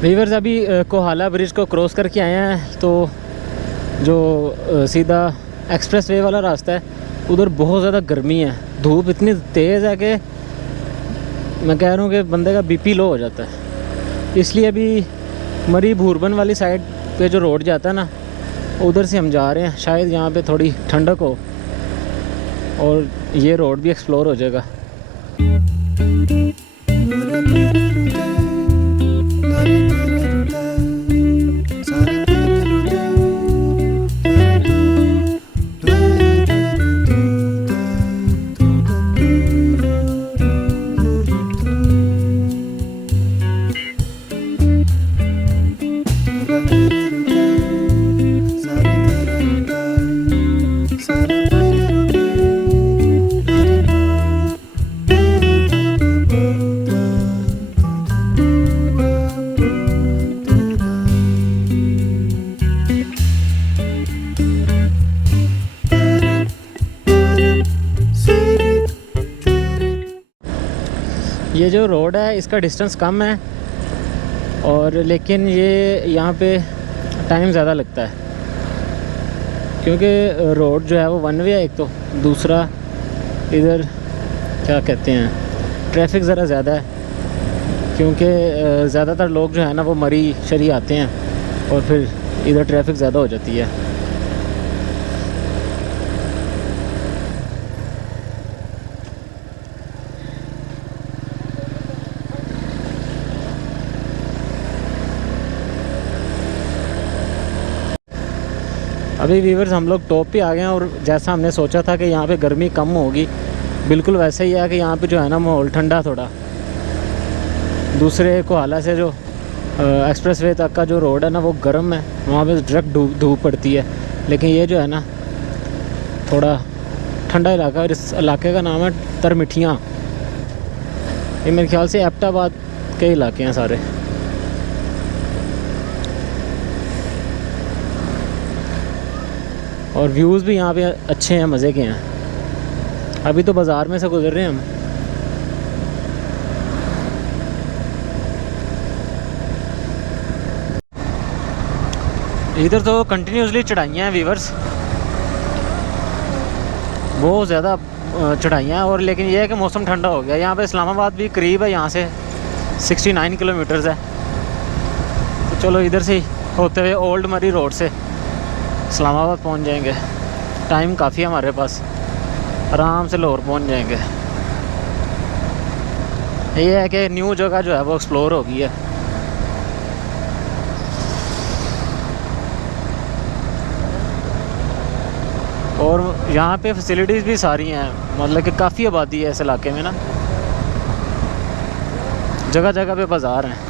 Viewers अभी Kohala bridge को cross करके आए हैं, तो जो सीधा एक्सप्रेस वे वाला रास्ता है उधर बहुत ज़्यादा गर्मी है, धूप इतनी तेज़ है कि मैं कह रहा हूँ कि बंदे का बीपी लो हो जाता है। इसलिए अभी मरी भूरबन वाली साइड पे जो रोड जाता है ना, उधर से हम जा रहे हैं। शायद यहाँ पे थोड़ी ठंडक हो और ये रोड भी एक्सप्लोर हो जाएगा। ये जो रोड है इसका डिस्टेंस कम है और लेकिन ये यहाँ पे टाइम ज़्यादा लगता है, क्योंकि रोड जो है वो वन वे है एक, तो दूसरा इधर क्या कहते हैं ट्रैफिक ज़रा ज़्यादा है, क्योंकि ज़्यादातर लोग जो है ना वो मरी शरी आते हैं और फिर इधर ट्रैफिक ज़्यादा हो जाती है। अभी व्यूअर्स हम लोग टॉप पे आ गए हैं और जैसा हमने सोचा था कि यहाँ पे गर्मी कम होगी, बिल्कुल वैसे ही है कि यहाँ पे जो है ना माहौल ठंडा थोड़ा। दूसरे कोहाला से जो एक्सप्रेस वे तक का जो रोड है ना वो गर्म है, वहाँ पे डायरेक्ट धूप पड़ती है, लेकिन ये जो है ना थोड़ा ठंडा इलाका है। इस इलाके का नाम है तरमिठियाँ। ये मेरे ख्याल से एबटाबाद के इलाके हैं सारे। और व्यूज़ भी यहाँ पे अच्छे हैं, मज़े के हैं। अभी तो बाज़ार में से गुजर रहे हैं हम। इधर तो कंटिन्यूसली चढ़ाइयाँ हैं व्यूअर्स, बहुत ज़्यादा चढ़ाइयाँ हैं। और लेकिन ये है कि मौसम ठंडा हो गया। यहाँ पे इस्लामाबाद भी करीब है, यहाँ से 69 किलोमीटर्स है। तो चलो इधर से होते हुए ओल्ड मरी रोड से इस्लामाबाद पहुंच जाएंगे। टाइम काफ़ी है हमारे पास, आराम से लाहौर पहुंच जाएंगे। ये है कि न्यू जगह जो है वो एक्सप्लोर हो गई है। और यहाँ पे फैसिलिटीज़ भी सारी हैं, मतलब कि काफ़ी आबादी है इस इलाके में ना, जगह जगह पे बाज़ार हैं।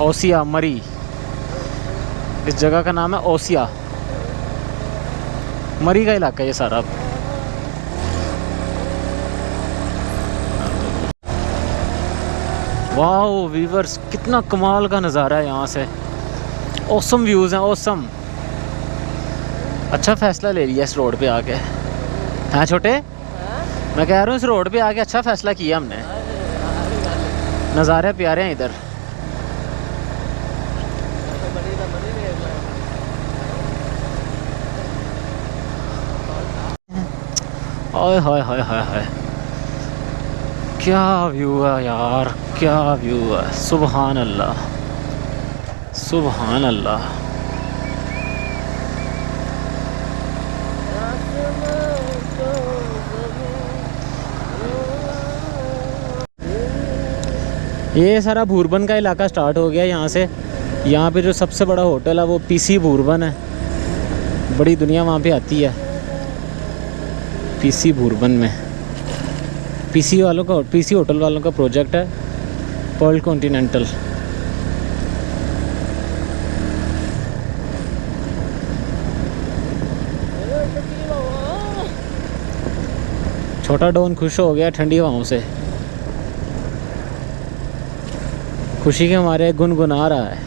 ओसिया मरी, इस जगह का नाम है ओसिया। मरी का इलाका है ये सारा। वाओ व्यूअर्स, कितना कमाल का नज़ारा है यहाँ से। औसम व्यूज़ हैं, औसम। अच्छा फ़ैसला ले लिया इस रोड पे आके, हाँ छोटे। मैं कह रहा हूँ इस रोड पे आके अच्छा फ़ैसला किया हमने। नज़ारे प्यारे हैं इधर। ओए हाय हाय हाय हाय, क्या व्यू है यार, क्या व्यू है। सुभान अल्लाह, सुभान अल्लाह। ये सारा भूरबन का इलाका स्टार्ट हो गया यहाँ से। यहाँ पे जो सबसे बड़ा होटल है वो पीसी भूरबन है। बड़ी दुनिया वहाँ पे आती है पीसी भूरबन में। पीसी होटल वालों का प्रोजेक्ट है पर्ल कॉन्टिनेंटल। छोटा डॉन खुश हो गया ठंडी हवाओं से, खुशी के मारे गुनगुना रहा है।